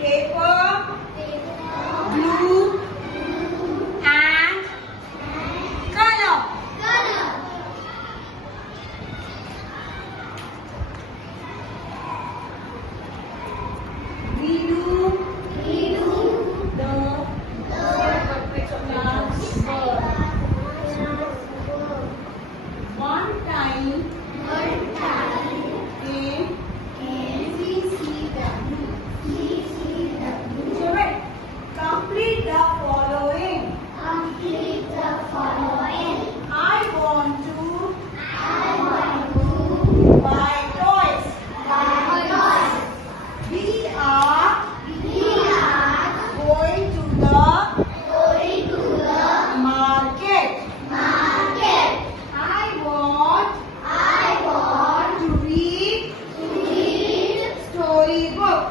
paper, glue, and color. We do the last word. One time in children, complete the following. I want to buy toys. We are going to the market. I want to read storybook.